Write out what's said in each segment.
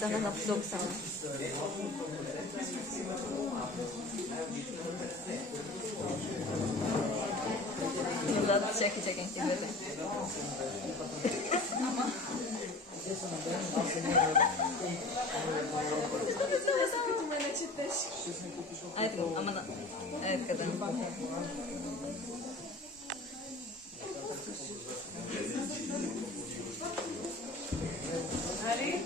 Sana napsok sana. Чакай, ще бъде. Ама. Само като ме не четеш. Ай така, ама да. Ай така да. Али?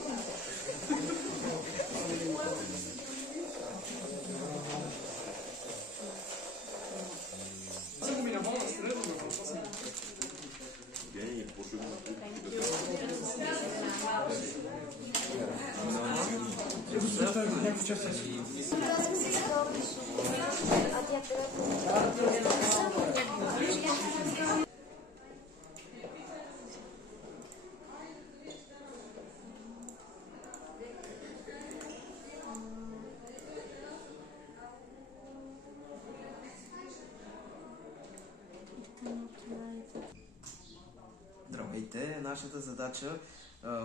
Здравейте! Нашата задача,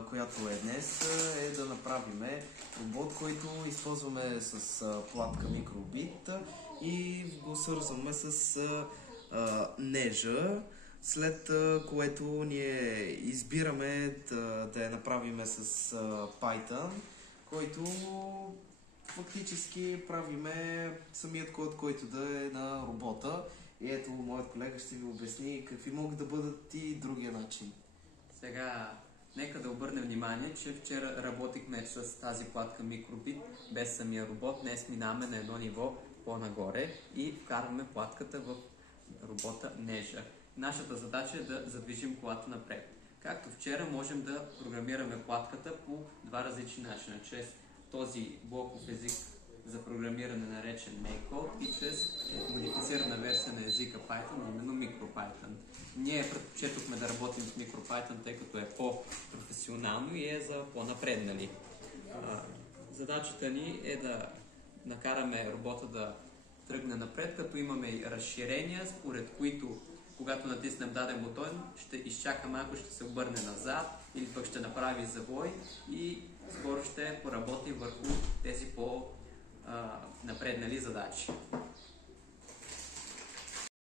която е днес, е да направим робот, който използваме с платка микробит и го свързваме с нежа, след което ние избираме да я направим с Python, който фактически правиме самият код, който да е на робота. И ето, моят колега ще ви обясни какви могат да бъдат и другия начин. Сега, нека да обърнем внимание, че вчера работихме с тази платка микробит без самия робот. Днес минаваме на едно ниво по-нагоре и вкарваме платката в робота нежа. Нашата задача е да задвижим колата напред. Както вчера, можем да програмираме платката по два различни начина. Чрез този блоков език за програмиране, наречен MakeCode, и чрез модифицирана версия на езика Python, именно MicroPython. Ние предпочетохме да работим с MicroPython, тъй като е по-професионално и е за по-напреднали. Задачата ни е да накараме робота да тръгне напред, като имаме и разширения, според които, когато натиснем даден бутон, ще изчака малко, ще се обърне назад или пък ще направи завой и скоро ще поработим върху тези по-напреднали задачи.